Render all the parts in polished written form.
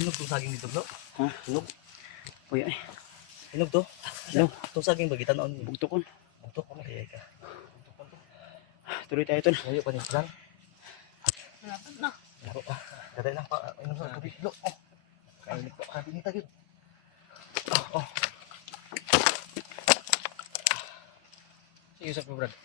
Hinog to saging dito, bro. Ha? Hinog. Kuya eh. Hinog to. Hinog. Itong saging bagitan on. Bugtokon. Bugtok ko kaya ka. Tuloy tayo tol. Ngayon pa ni Jan. Malapit na. Laro pa. Katay lang pa. Inom sa tubig, bro. Oh. Kainit pa. Kainit tayo. Oh. Sige, usap mo, Brad.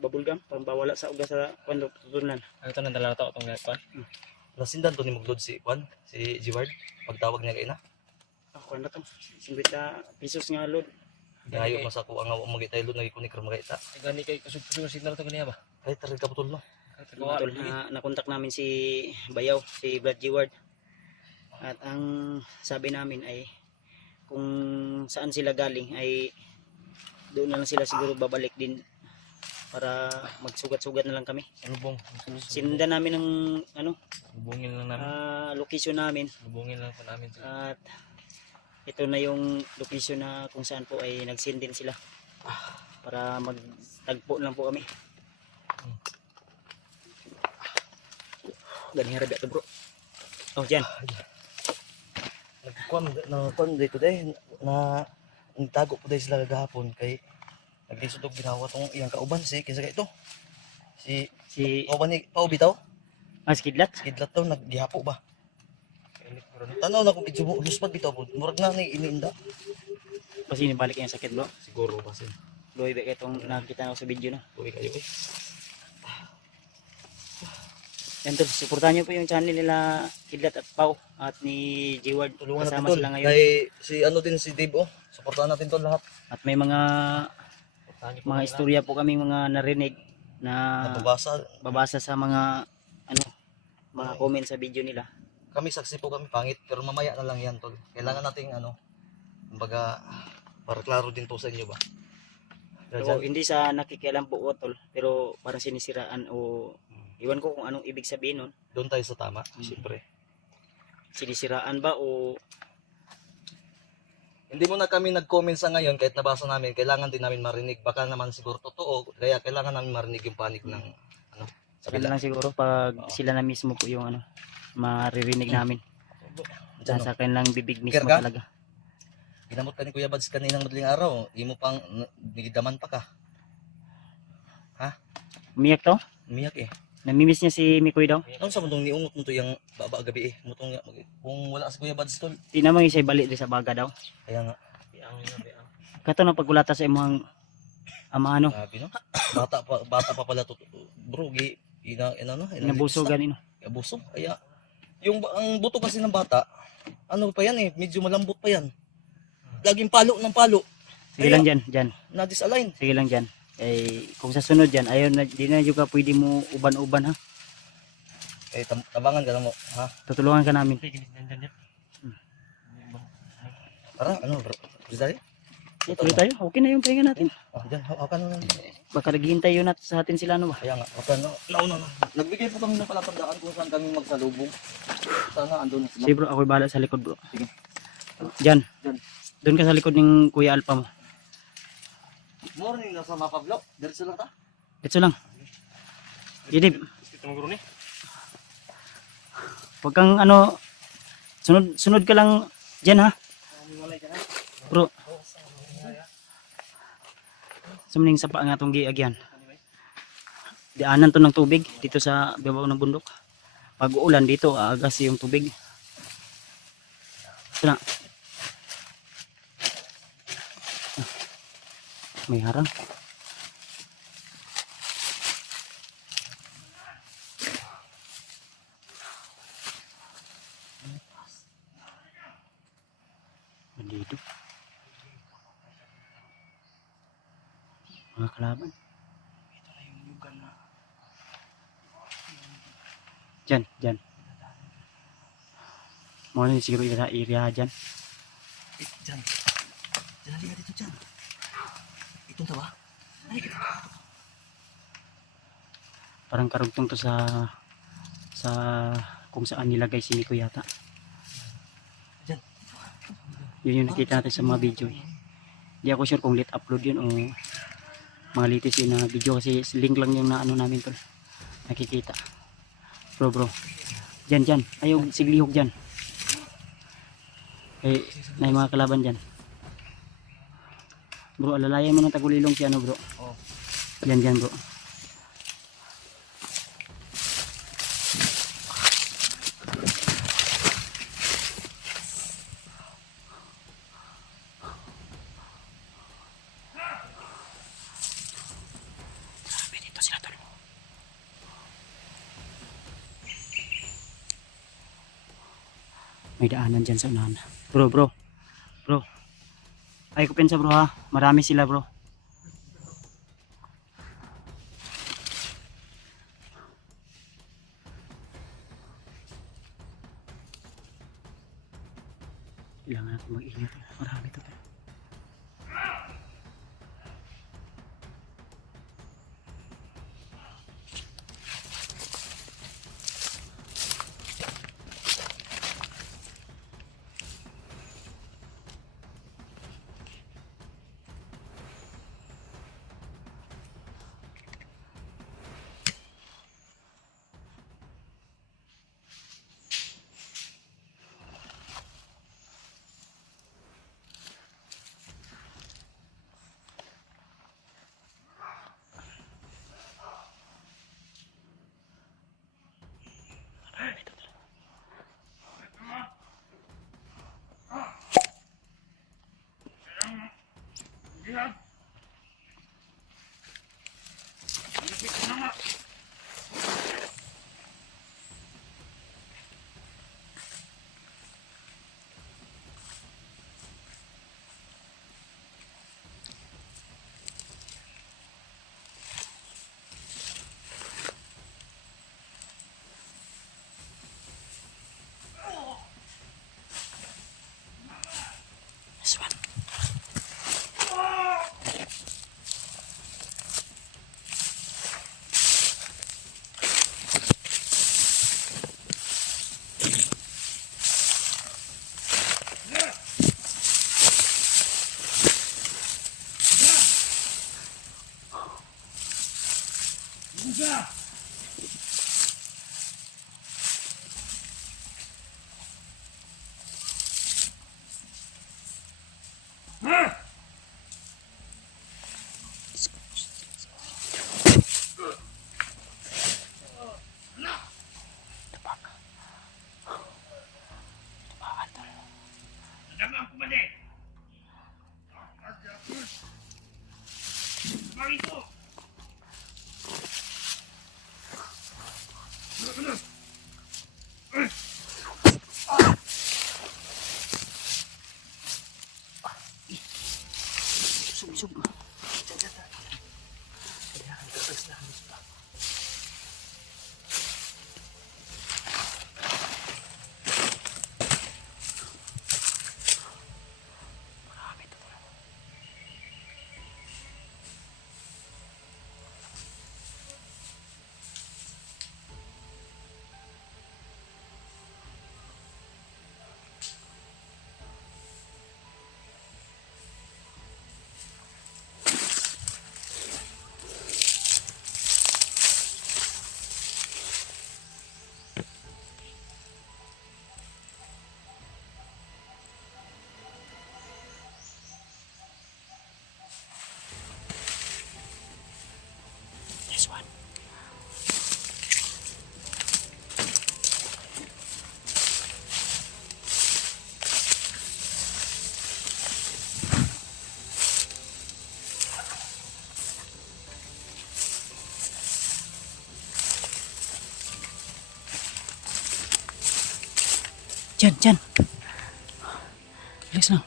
Babulgam. Parang bawala sa uga sa kwando tutunan. Ano ito nang dala ito itong gagawin? Lasindan to ni Muglod si Juan, si Jiward. Pagtawag niya kay na. Ako na to. 50 pesos nga load. Ngayon masa ko ang magay tayo lod nagikunik ra magay ta. Gani kay kusog-kusog ang signal ito ganyan ba? Ay tarig ka putol no. Mga tol, nakontak namin si Bayaw, si Brad Jiward. At ang sabi namin ay kung saan sila galing ay doon na lang sila siguro babalik din para magsugat-sugat na lang kami. Lubong. Sinundan namin ng ano, Lubungin lang namin. location namin Lubungin lang po namin. at ito na yung location na kung saan po ay nag-send din sila para magtagpo lang po kami. Galing harabi ito bro. Oh dyan. Nagkuan dito day na nagtago po day sila gahapon kay naglisod og ginawa tong iyang kauban si kinsa kay ito. Si kauban ni Pao bitaw. Skidlat. Kidlat daw naggihapo ba. Kainit mo rin. Tanaw na kung medyo luspad bitaw po. Murag na ni iniinda. Kasi nibalik yung sakit bro. Siguro ba sin. Luwi ba itong nakita na ko sa video na. Tuwi kayo eh. Yan tol, suportahan nyo po yung channel nila Kidlat at Pau at ni Jiward. Tulungan natin Kasama tol. sila ngayon. Kay si ano din si Dave oh. Suportahan natin tol lahat. At may mga istorya po kami mga narinig na Nababasa. babasa sa mga ano mga comment sa video nila. Kami saksi po kami pangit pero mamaya na lang yan tol. Kailangan nating ano kumbaga para klaro din po sa inyo ba. So, hindi sa nakikialam po ko tol, pero parang sinisiraan o iwan ko kung anong ibig sabihin nun. Doon tayo sa tama, siyempre. Sinisiraan ba o Hindi mo na kami nag-comment sa ngayon kahit nabasa namin, kailangan din namin marinig. Baka naman siguro totoo, kaya kailangan namin marinig yung panig ng ano, sa sila lang siguro pag sila na mismo po yung ano maririnig namin. Nasa kanilang bibig mismo Kerga? talaga. Ginamot ka ni Kuya Bads kaninang madaling araw, imo pang nigidaman pa ka. Umiyak to? Umiyak eh. Namimiss niya si Mikoy daw. Ano sa mundong niungot mo to yung baba gabi eh. Mutong kung wala si Kuya Bads tol. Di naman isa'y balik di sa baga daw. Kaya nga, Kato na pagkulata sa imong ama ano, grabe no. Bata pa pala to. Bro, nabuso ganino. Abuso. Kaya yung ang buto kasi ng bata, ano pa yan eh, medyo malambot pa yan. Laging palo ng palo. Sige lang dyan. Na-disalign. Sige lang dyan. Eh, kung sa sunod dyan, ayaw na, di na juga pwede mo uban-uban ha. Eh, tabangan ka na mo, ha? Tutulungan ka namin. Tara, ano, bro? Rizal? Tuloy tayo. Okay na yung pahinga natin. Oh, dyan, hawakan mo na. Baka naghihintay yun sa atin sila ano ba. Kaya nga, hawakan na. Nauna na. Nagbigay po kami ng palatandaan kung saan kami magsalubong. Sana andun na sila. Sige bro, ako'y bahala sa likod bro. Sige. Dyan. Dyan. Doon ka sa likod ng Kuya Alpha mo. Morning, nasa mapa vlog. Diretso lang ta. Dito lang. Idib. Huwag kang ano, sunod ka lang dyan ha. Bro. Sumling sa pa ang atong giagyan. Dianan to ng tubig dito sa babaw ng bundok. Pag uulan dito, aagas yung tubig. Ito na. May harang. Dito. Mga kalaban. Ito na yung lugar na. Dyan. Muna siguro yung area dyan. Dyan. Dyan, halika dito dyan. Itong ta ba? Halika dito. Parang karugtong to sa kung saan nilagay si Nico yata. Dyan. Yun yung nakita natin sa mga video eh. Hindi ako sure kung late upload yun o mga latest yun na video kasi link lang yung na ano namin to. Nakikita. Bro. Dyan. Ayaw siglihog dyan. Eh, may mga kalaban dyan. Bro, alalayan mo ng tagulilong si ano bro. Oh. Dyan bro. Grabe dito sila tol. May daanan dyan sa unahan. Bro. Ay ko pensa bro ha. Marami sila bro. Kailangan natin mag-ingat. Marami to. This one. Sub. This one. Diyan. Relax lang.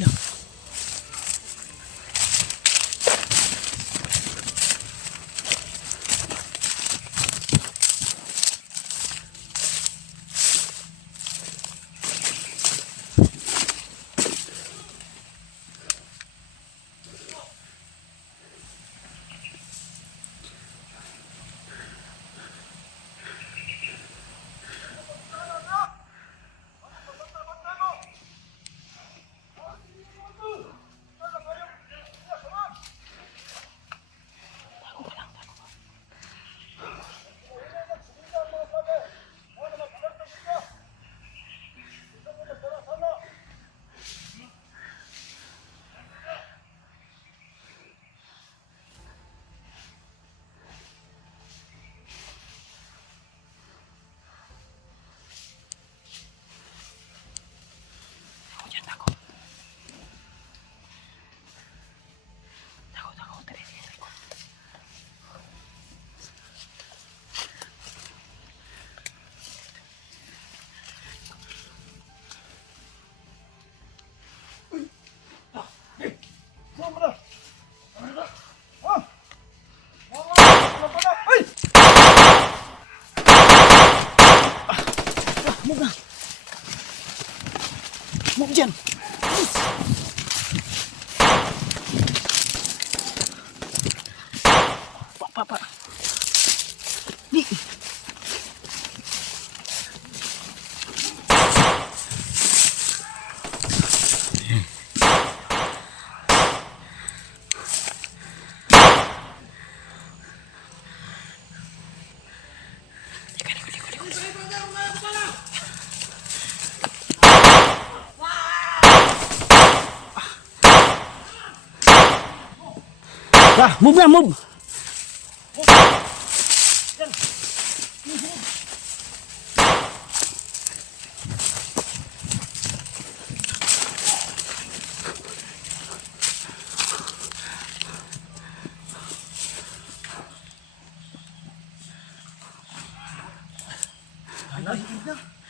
Lang. Move na. Move dyan. Pa. Di. Move na, move.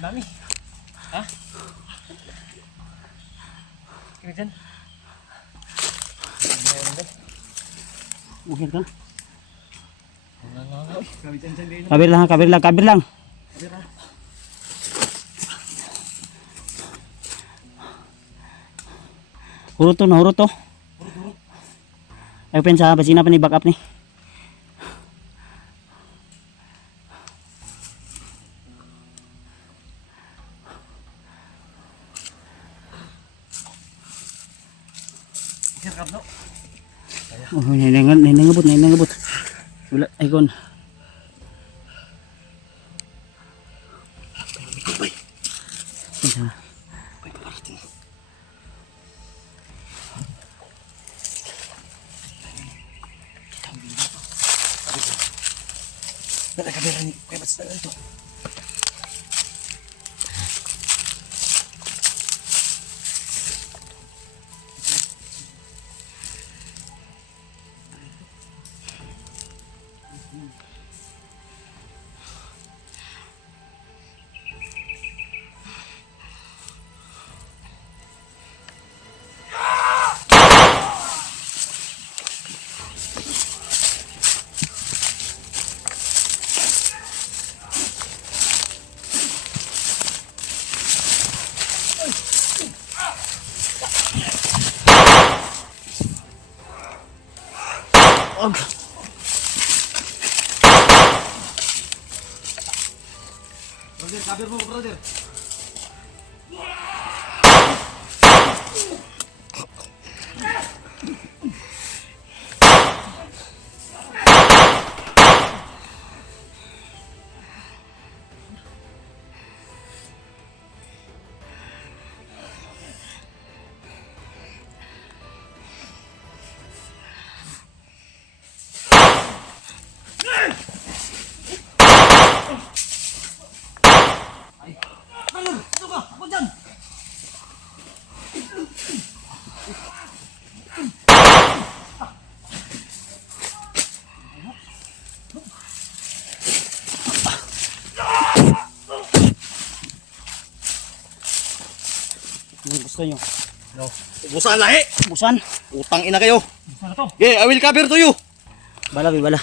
Dami. Ha? Kaya dyan. Bukit ka. Uy, grabe dyan dyan. Kabir lang. Hurot to. Ay, pensa, basina pa ni back up ni. Oh, nangabot. Wala, ay kon. Dala kamera ni Kuya Bats na ito. Brother, kabir mo brother. Anong gusto nyo? No. Ubusan lahi. Busan? Utang ina kayo. Busan na to. Okay, I will cover to you. Bala. Wala.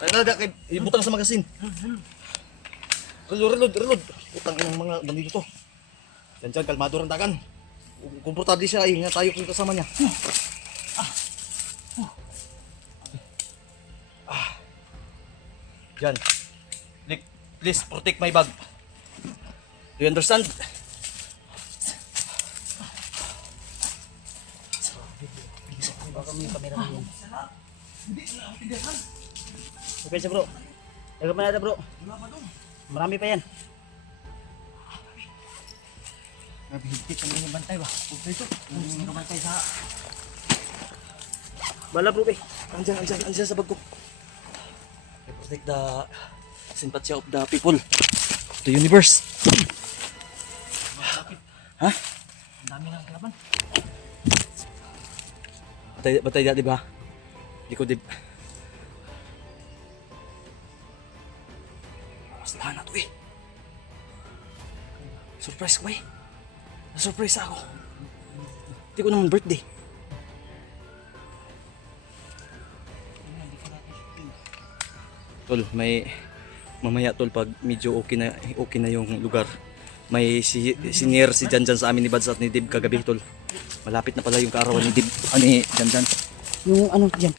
Talaga kay ibutang sa magasin. Reload. Utang inang mga ganito to. Diyan, kalmado rin takan. Komportable siya, nga tayo kung kasama niya. Diyan. Please protect my bag. Do you understand? Okay siya bro. Taga pa natin bro. Marami pa yan. Nabihigpit ang inyong bantay ba? Okay ito. Ang bantay sa... Bala bro eh. Andiyan sa bag ko. I protect the sympathy of the people. The universe. Ha? Ang dami ng kalaban. Batay di ba? Di ko di... Bastahan na to eh. Surprise ko ba eh? Na-surprise ako. Hindi ko naman birthday. Tol, may mamaya tol pag medyo okay na yung lugar. may senior si Janjan sa amin ni Bads at ni Dib kagabi tol. Malapit na pala yung kaarawan ni Dib, ni Janjan. Yung ano dyan.